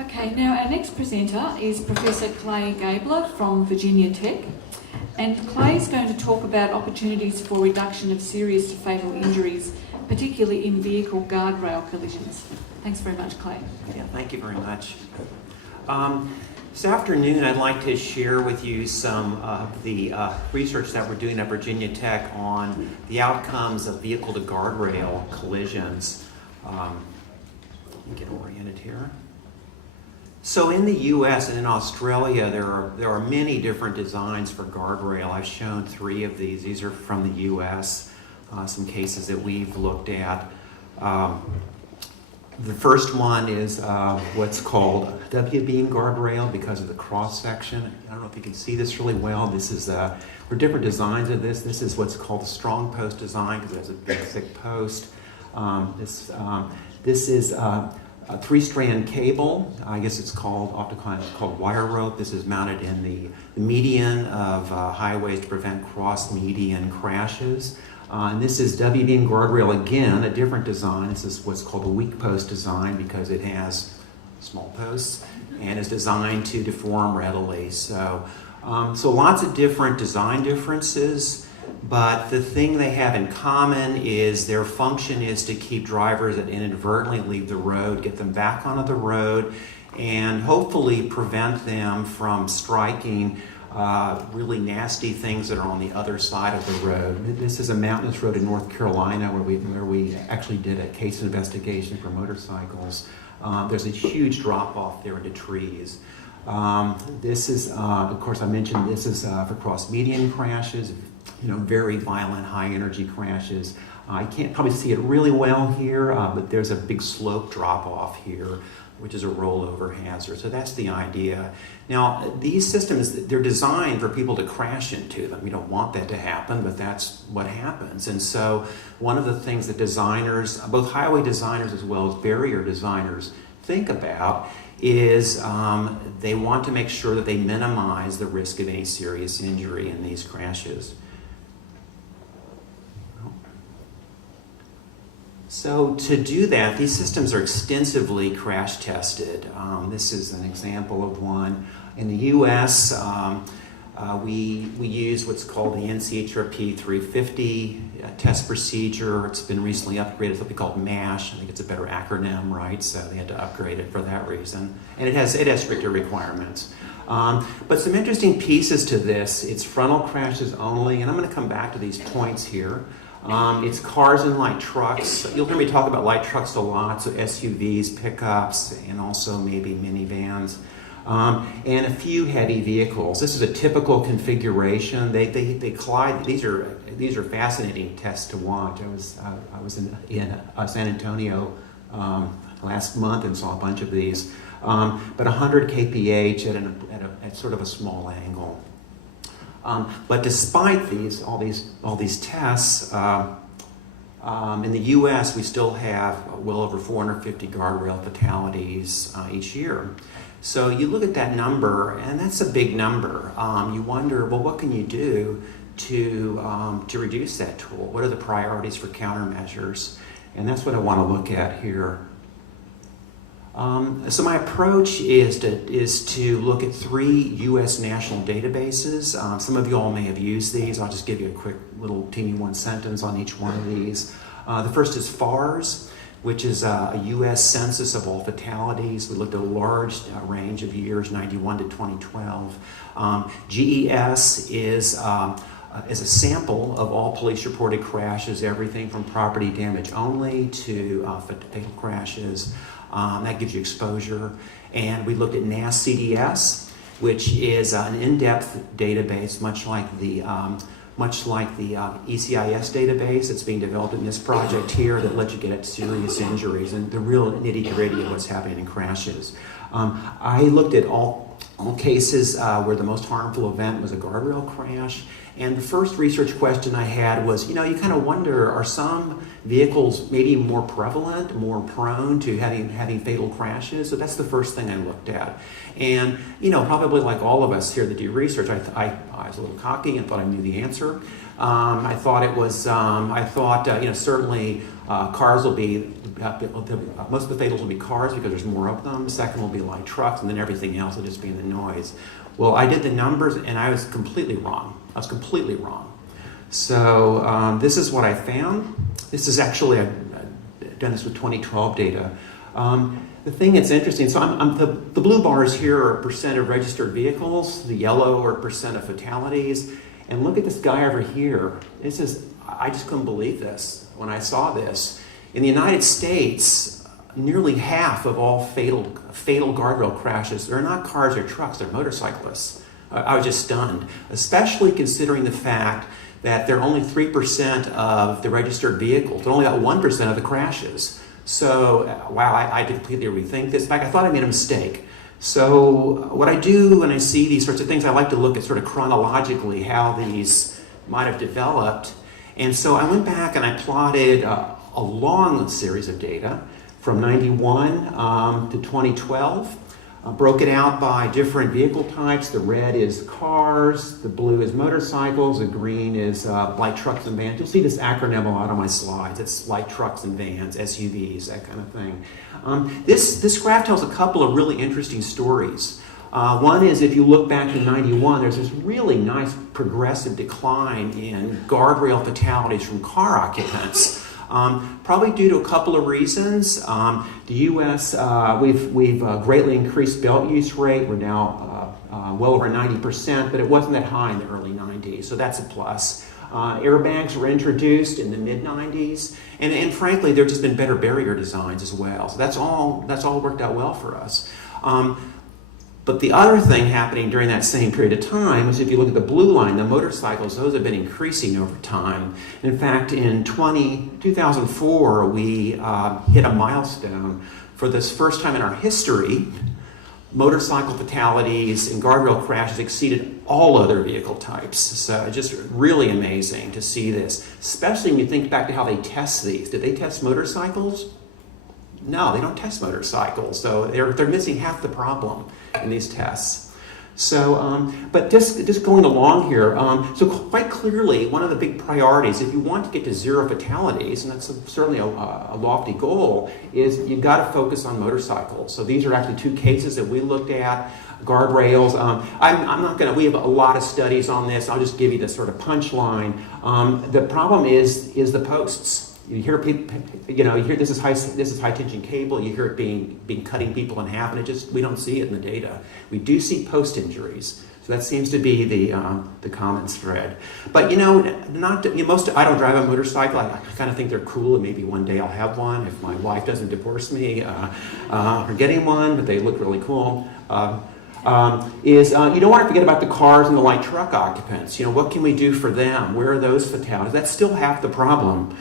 Okay, now our next presenter is Professor Clay Gabler from Virginia Tech. And Clay is going to talk about opportunities for reduction of serious to fatal injuries, particularly in vehicle guardrail collisions. Thanks very much, Clay. Yeah, thank you very much. This afternoon, I'd like to share with you some of the research that we're doing at Virginia Tech on the outcomes of vehicle to guardrail collisions. Let me get oriented here. So in the U.S. and in Australia, there are many different designs for guardrail. I've shown 3 of these. These are from the U.S., some cases that we've looked at. The first one is what's called W-beam guardrail because of the cross-section. I don't know if you can see this really well. This is, for different designs of this. This is what's called the strong post design because it has a big, thick post. This is a 3-strand cable. I guess it's called, oftentimes called wire rope. This is mounted in the median of highways to prevent cross-median crashes. And this is W-beam guardrail again, a different design. This is what's called a weak post design because it has small posts and is designed to deform readily. So lots of different design differences, but the thing they have in common is their function is to keep drivers that inadvertently leave the road, get them back onto the road, and hopefully prevent them from striking really nasty things that are on the other side of the road. This is a mountainous road in North Carolina where we actually did a case investigation for motorcycles. There's a huge drop off there into trees. This is, of course, I mentioned this is for cross-median crashes, very violent, high-energy crashes. I can't probably see it really well here, but there's a big slope drop-off here, which is a rollover hazard. So that's the idea. Now, these systems, they're designed for people to crash into them. We don't want that to happen, but that's what happens. And so one of the things that designers, both highway designers as well as barrier designers, think about is they want to make sure that they minimize the risk of any serious injury in these crashes. So to do that, these systems are extensively crash tested. This is an example of one. In the US, we use what's called the NCHRP 350 test procedure. It's been recently upgraded to something called MASH. I think it's a better acronym, right? So they had to upgrade it for that reason. And it has stricter requirements. But some interesting pieces to this. It's frontal crashes only, and I'm going to come back to these points here. It's cars and light trucks. You'll hear me talk about light trucks a lot, so SUVs, pickups, and also maybe minivans. And a few heavy vehicles. This is a typical configuration. They collide. These are fascinating tests to watch. I was in San Antonio last month and saw a bunch of these. But 100 kph at sort of a small angle. But despite all these tests, in the U.S. we still have well over 450 guardrail fatalities each year. So you look at that number, and that's a big number. You wonder, well, what can you do to reduce that toll? What are the priorities for countermeasures? And that's what I want to look at here. So my approach is to look at 3 U.S. national databases. Some of you all may have used these. I'll just give you a quick little teeny one sentence on each one of these. The first is FARS, which is a U.S. census of all fatalities. We looked at a large range of years, 91 to 2012. GES is a sample of all police-reported crashes, everything from property damage only to fatal crashes. That gives you exposure. And we looked at NAS-CDS, which is an in-depth database, much like the ECIS database that's being developed in this project here that lets you get at serious injuries and the real nitty-gritty of what's happening in crashes. I looked at all cases where the most harmful event was a guardrail crash. And the first research question I had was, you kind of wonder, are some vehicles maybe more prevalent, more prone to having fatal crashes? So that's the first thing I looked at. And, probably like all of us here that do research, I was a little cocky and thought I knew the answer. I thought it was, certainly cars will be, most of the fatals will be cars because there's more of them. Second will be light trucks, and then everything else will just be in the noise. Well, I did the numbers, and I was completely wrong. So this is what I found. This is actually, I've done this with 2012 data. The thing that's interesting, so the blue bars here are percent of registered vehicles, the yellow are percent of fatalities, and look at this guy over here. I just couldn't believe this when I saw this. In the United States, nearly half of all fatal guardrail crashes, they're not cars or trucks, they're motorcyclists. I was just stunned, especially considering the fact that they're only 3% of the registered vehicles. They're only about 1% of the crashes. So, wow, I did completely rethink this. In fact, I thought I made a mistake. So what I do when I see these sorts of things, I like to look at sort of chronologically how these might have developed. And so I went back and I plotted a long series of data from 91 to 2012. Broke it out by different vehicle types. The red is cars, the blue is motorcycles, the green is light trucks and vans. You'll see this acronym a lot on my slides. It's light trucks and vans, SUVs, that kind of thing. This graph tells a couple of really interesting stories. One is if you look back in 91, there's this really nice progressive decline in guardrail fatalities from car occupants. Probably due to a couple of reasons. The U.S., we've greatly increased belt use rate. We're now well over 90%, but it wasn't that high in the early 90s, so that's a plus. Airbags were introduced in the mid-90s, and frankly, there have just been better barrier designs as well. So that's all worked out well for us. But the other thing happening during that same period of time is if you look at the blue line, the motorcycles, those have been increasing over time. In fact, in 2004, we hit a milestone. For this first time in our history, motorcycle fatalities and guardrail crashes exceeded all other vehicle types. So just really amazing to see this, especially when you think back to how they test these. Did they test motorcycles? No, they don't test motorcycles, so they're missing half the problem in these tests. So, but just going along here, so quite clearly, one of the big priorities, if you want to get to zero fatalities, and that's certainly a lofty goal, is you've got to focus on motorcycles. So these are actually two cases that we looked at, guardrails. I'm not going to, we have a lot of studies on this. I'll just give you the sort of punchline. The problem is the posts. You hear people, you hear this is high tension cable. You hear it being cutting people in half, and we don't see it in the data. We do see post injuries, so that seems to be the common thread. But I don't drive a motorcycle. I kind of think they're cool, and maybe one day I'll have one if my wife doesn't divorce me for getting one. But they look really cool. You don't want to forget about the cars and the light truck occupants. What can we do for them? Where are those fatalities? That's still half the problem.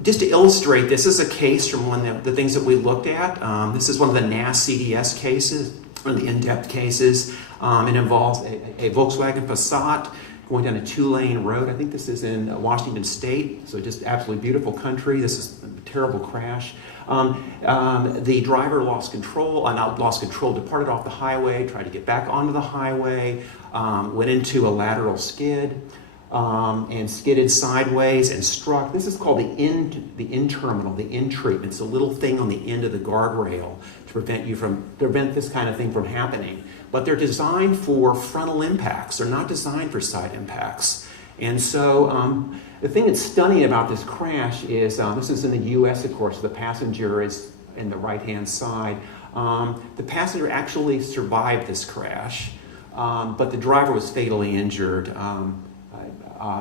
Just to illustrate this is a case from one of the things that we looked at. This is one of the NAS CDS cases, one of the in-depth cases. It involves a Volkswagen Passat going down a 2-lane road. I think this is in Washington State, so just absolutely beautiful country. This is a terrible crash. The driver departed off the highway, tried to get back onto the highway, went into a lateral skid. And skidded sideways and struck. This is called the in terminal, the in treatment. It's a little thing on the end of the guardrail to prevent this kind of thing from happening. But they're designed for frontal impacts. They're not designed for side impacts. And so the thing that's stunning about this crash is, this is in the U.S., of course, the passenger is in the right-hand side. The passenger actually survived this crash, but the driver was fatally injured.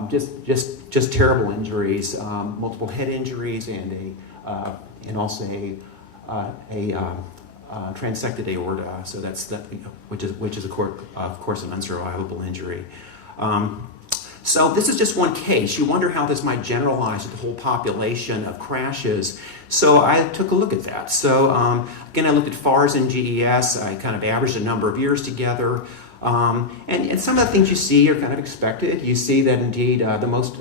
Just terrible injuries, multiple head injuries, and also a transected aorta. So which is of course an unsurvivable injury. So this is just one case. You wonder how this might generalize to the whole population of crashes. So I took a look at that. So again, I looked at FARS and GES. I kind of averaged a number of years together. And some of the things you see are kind of expected. You see that indeed the most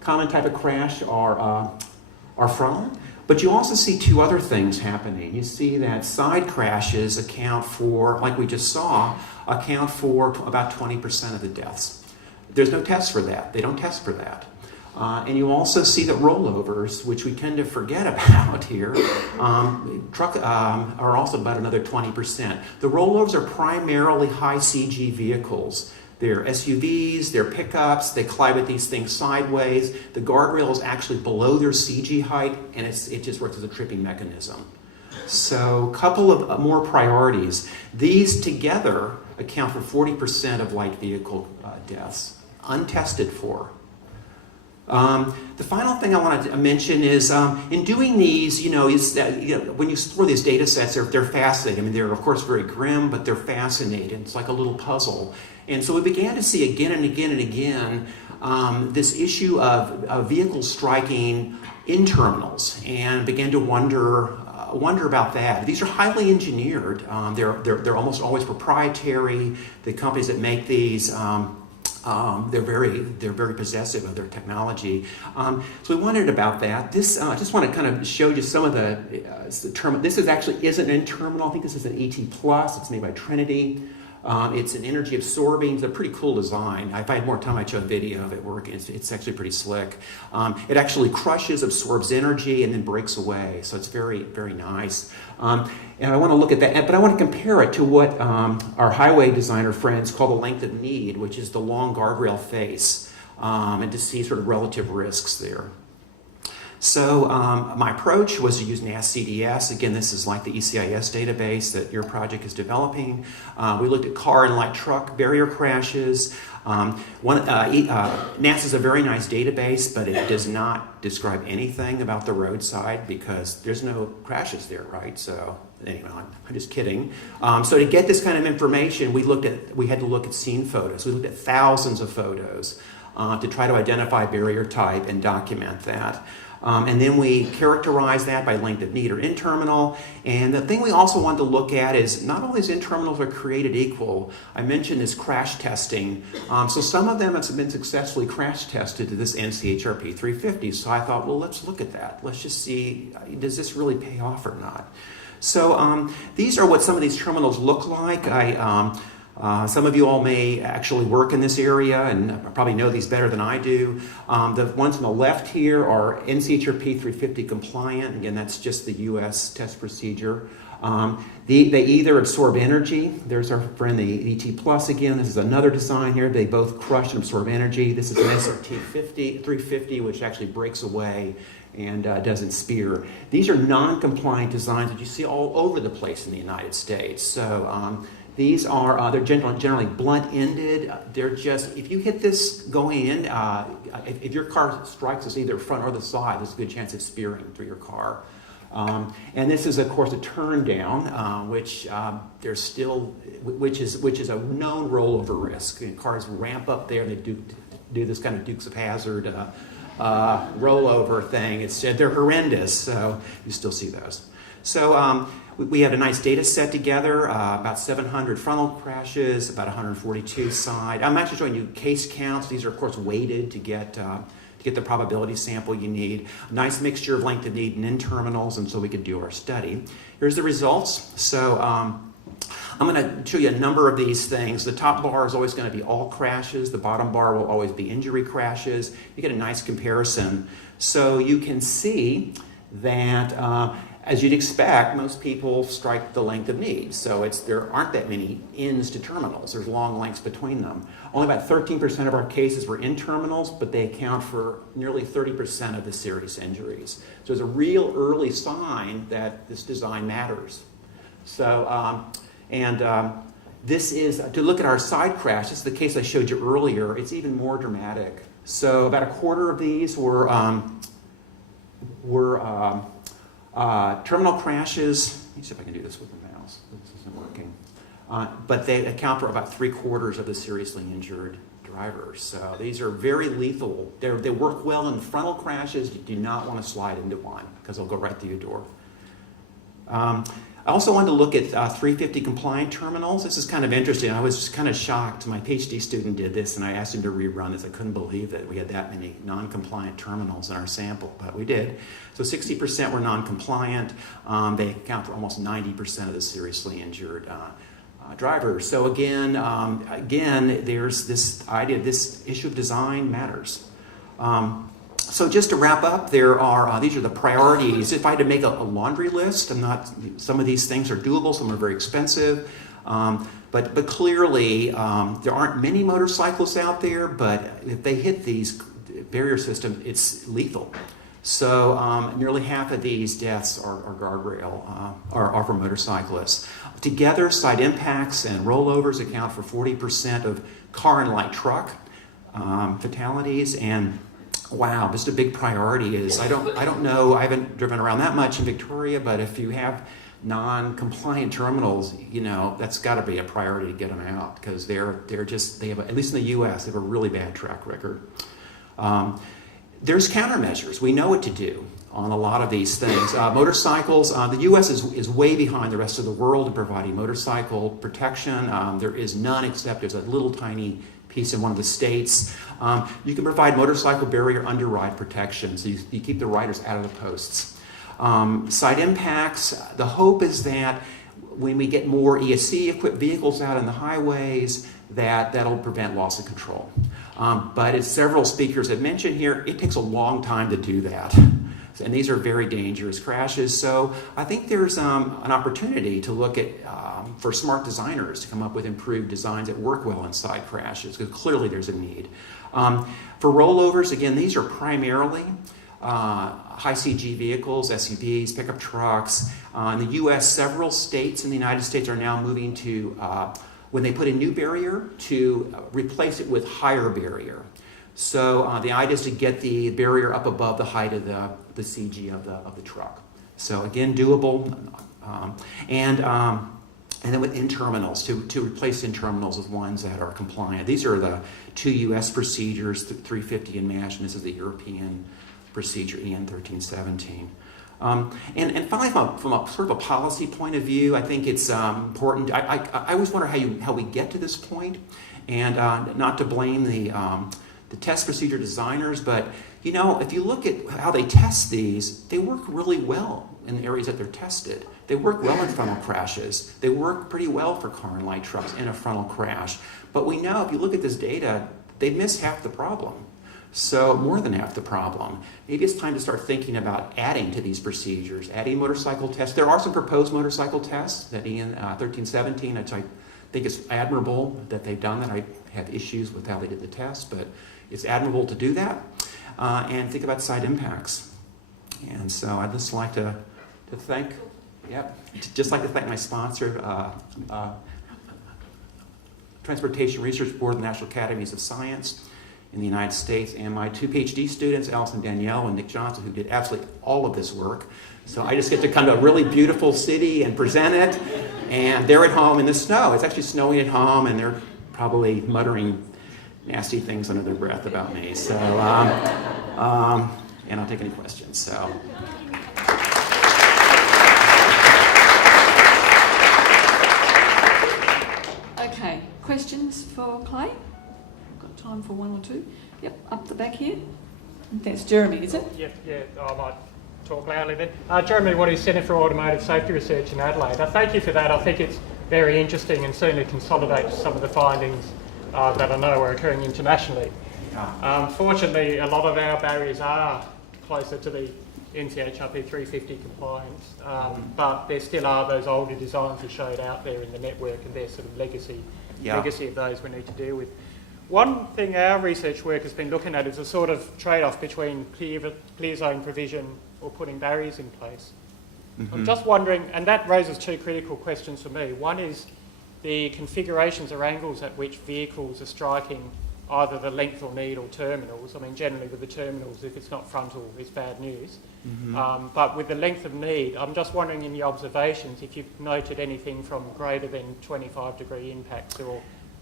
common type of crash are frontal, but you also see two other things happening. You see that side crashes account for, like we just saw, about 20% of the deaths. there's no test for that. They don't test for that. And you also see that rollovers, which we tend to forget about here, are also about another 20%. The rollovers are primarily high CG vehicles. They're SUVs, they're pickups, they collide with these things sideways. The guardrail is actually below their CG height, and it just works as a tripping mechanism. So a couple of more priorities. These together account for 40% of light vehicle deaths, untested for. The final thing I wanted to mention is in doing these, when you explore these data sets, they're fascinating. I mean, they're of course very grim, but they're fascinating. It's like a little puzzle. And so we began to see again and again and again this issue of vehicles striking in terminals, and began to wonder about that. These are highly engineered. They're almost always proprietary. The companies that make these. They're very possessive of their technology. So we wondered about that. This I just want to kind of show you some of the term. This isn't an terminal. I think this is an ET Plus. It's made by Trinity. It's an energy absorbing. It's a pretty cool design. If I had more time, I'd show a video of it working. It's actually pretty slick. It actually crushes, absorbs energy, and then breaks away. So it's very, very nice. And I want to look at that, but I want to compare it to what our highway designer friends call the length of need, which is the long guardrail face, and to see sort of relative risks there. So my approach was to use NAS-CDS. Again, this is like the ECIS database that your project is developing. We looked at car and light truck barrier crashes. NAS is a very nice database, but it does not describe anything about the roadside because there's no crashes there, right? So anyway, I'm just kidding. So to get this kind of information, we had to look at scene photos. We looked at thousands of photos to try to identify barrier type and document that. And then we characterize that by length of need or in-terminal. And the thing we also want to look at is not all these in-terminals are created equal. I mentioned this crash testing. So some of them have been successfully crash tested to this NCHRP 350. So I thought, well, let's look at that. Let's just see, does this really pay off or not? So these are what some of these terminals look like. Some of you all may actually work in this area and probably know these better than I do. The ones on the left here are NCHRP 350 compliant. Again, that's just the US test procedure. They either absorb energy. There's our friend, the ET Plus again. This is another design here. They both crush and absorb energy. This is an SRT 350, which actually breaks away and doesn't spear. These are non-compliant designs that you see all over the place in the United States. So these are, they're generally blunt-ended. They're just, if you hit this going in, if your car strikes us either front or the side, there's a good chance of spearing through your car. And this is, of course, a turn down, which there's still, which is a known rollover risk. And cars ramp up there and they do this kind of Dukes of Hazzard rollover thing. They're horrendous, so you still see those. So we had a nice data set together, about 700 frontal crashes, about 142 side. I'm actually showing you case counts. These are, of course, weighted to get the probability sample you need. A nice mixture of length of need and in-terminals, and so we could do our study. Here's the results. So I'm going to show you a number of these things. The top bar is always going to be all crashes. The bottom bar will always be injury crashes. You get a nice comparison. So you can see that as you'd expect, most people strike the length of need. So there aren't that many ends to terminals. There's long lengths between them. Only about 13% of our cases were in terminals, but they account for nearly 30% of the serious injuries. So there's a real early sign that this design matters. So, this is, to look at our side crash, this is the case I showed you earlier, it's even more dramatic. So about a quarter of these were terminal crashes. Let me see if I can do this with the mouse. This isn't working. But they account for about 3/4 of the seriously injured drivers. So these are very lethal. They work well in frontal crashes. You do not want to slide into one because they'll go right through your door. I also wanted to look at 350 compliant terminals. This is kind of interesting. I was just kind of shocked. My PhD student did this, and I asked him to rerun this. I couldn't believe that we had that many non-compliant terminals in our sample, but we did. So 60% were non-compliant. They account for almost 90% of the seriously injured drivers. So again, there's this idea, this issue of design matters. So just to wrap up, there are these are the priorities. If I had to make a laundry list, some of these things are doable, some are very expensive. But clearly, there aren't many motorcyclists out there, but if they hit these barrier systems, it's lethal. So nearly half of these deaths are guardrail, are for motorcyclists. Together, side impacts and rollovers account for 40% of car and light truck fatalities. And wow, just a big priority is, I don't know, I haven't driven around that much in Victoria, but if you have non-compliant terminals, that's got to be a priority to get them out, because they have, at least in the U.S., they have a really bad track record. There's countermeasures. We know what to do on a lot of these things. Motorcycles, the U.S. is way behind the rest of the world in providing motorcycle protection. There is none, except there's a little tiny piece in one of the states. You can provide motorcycle barrier underride protection, so you keep the riders out of the posts. Side impacts, the hope is that when we get more ESC-equipped vehicles out on the highways, that'll prevent loss of control. But as several speakers have mentioned here, it takes a long time to do that. And these are very dangerous crashes. So I think there's an opportunity to look at, for smart designers to come up with improved designs that work well inside crashes, because clearly there's a need. For rollovers, again, these are primarily high CG vehicles, SUVs, pickup trucks. In the U.S., several states in the United States are now moving to, when they put a new barrier, to replace it with higher barrier. So the idea is to get the barrier up above the height of the CG of the truck. So again, doable. And then with in-terminals, to replace in-terminals with ones that are compliant. These are the two U.S. procedures, 350 and MASH, and this is the European procedure, EN 1317. And finally, from a sort of a policy point of view, I think it's important. I always wonder how we get to this point, and not to blame the test procedure designers, but if you look at how they test these, they work really well in the areas that they're tested. They work well in frontal crashes. They work pretty well for car and light trucks in a frontal crash. But we know, if you look at this data, they miss half the problem. So more than half the problem. Maybe it's time to start thinking about adding to these procedures, adding motorcycle tests. There are some proposed motorcycle tests that EN 1317, which I think is admirable that they've done that. I have issues with how they did the test, but it's admirable to do that. And think about side impacts. And so I'd just like to thank, my sponsor, Transportation Research Board of the National Academies of Science in the United States, and my two PhD students, Allison Danielle and Nick Johnson, who did absolutely all of this work. So I just get to come to a really beautiful city and present it, and they're at home in the snow. It's actually snowing at home, and they're probably muttering nasty things under their breath about me. So, and I'll take any questions. So. Okay, questions for Clay? Got time for one or two? Yep, up the back here. That's Jeremy, is it? Yeah, I might talk loudly then. Jeremy Watt is Centre for Automotive Safety Research in Adelaide. Thank you for that. I think it's very interesting and certainly consolidates some of the findings that I know are occurring internationally. Fortunately, a lot of our barriers are closer to the NCHRP 350 compliance, but there still are those older designs that showed out there in the network, and their sort of legacy of those we need to deal with. One thing our research work has been looking at is a sort of trade-off between clear zone provision or putting barriers in place. Mm-hmm. I'm just wondering, and that raises two critical questions for me. One is the configurations or angles at which vehicles are striking either the length or need or terminals. I mean, generally with the terminals, if it's not frontal, it's bad news. Mm-hmm. But with the length of need, I'm just wondering in your observations if you've noted anything from greater than 25-degree impacts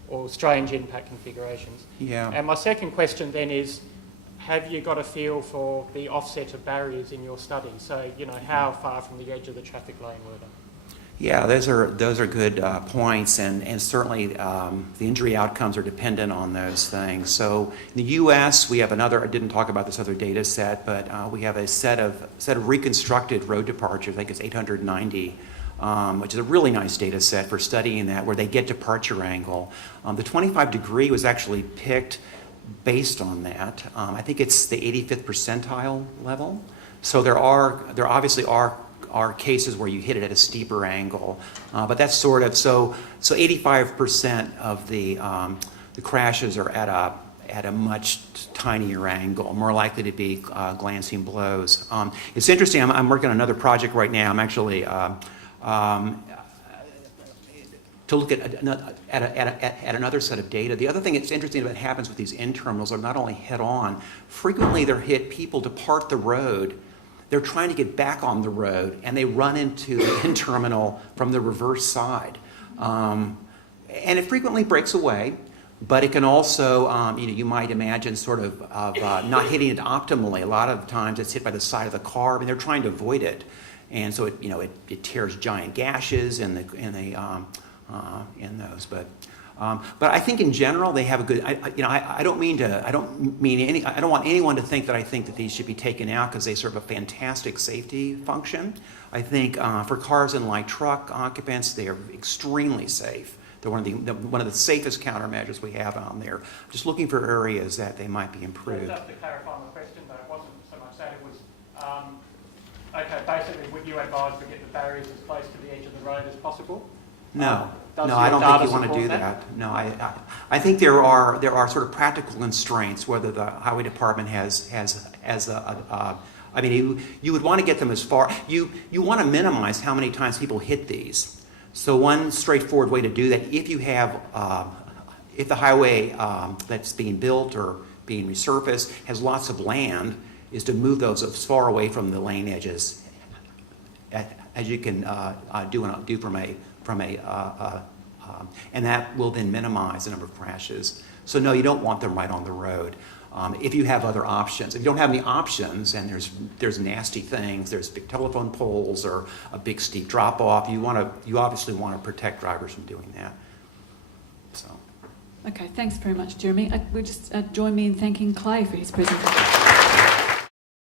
or strange impact configurations. Yeah. And my second question then is, have you got a feel for the offset of barriers in your study? So, how far from the edge of the traffic lane were they? Yeah, those are good points, and certainly the injury outcomes are dependent on those things. So in the U.S., we have another. I didn't talk about this other data set, but we have a set of reconstructed road departures. I think it's 890 which is a really nice data set for studying that, where they get departure angle. The 25-degree was actually picked based on that. I think it's the 85th percentile level. So there obviously are cases where you hit it at a steeper angle, but that's sort of so 85% of the crashes are at a much tinier angle, more likely to be glancing blows. It's interesting. I'm working on another project right now. I'm actually to look at another set of data. The other thing that's interesting that happens with these end terminals are not only head-on. Frequently, they're hit. People depart the road. They're trying to get back on the road, and they run into the end terminal from the reverse side. And it frequently breaks away, but it can also, you might imagine sort of not hitting it optimally. A lot of times it's hit by the side of the car, and they're trying to avoid it. And so it tears giant gashes in those. But I think in general they have a good. I don't want anyone to think that I think that these should be taken out because they serve a fantastic safety function. I think for cars and light truck occupants, they are extremely safe. They're one of the safest countermeasures we have on there. Just looking for areas that they might be improved. Just to clarify my question, though, it wasn't so much that, it was, okay, basically, would you advise to get the barriers as close to the edge of the road as possible? No, I don't think you want to do that. No, I think there are sort of practical constraints whether the highway department has I mean, you would want to get them as far. You want to minimize how many times people hit these. So one straightforward way to do that, if you have, if the highway that's being built or being resurfaced has lots of land, is to move those as far away from the lane edges as you can do from a and that will then minimize the number of crashes. So no, you don't want them right on the road. If you have other options, if you don't have any options, and there's nasty things, there's big telephone poles or a big steep drop off, you obviously want to protect drivers from doing that. So. Okay, thanks very much, Jeremy. Would just join me in thanking Clay for his presentation.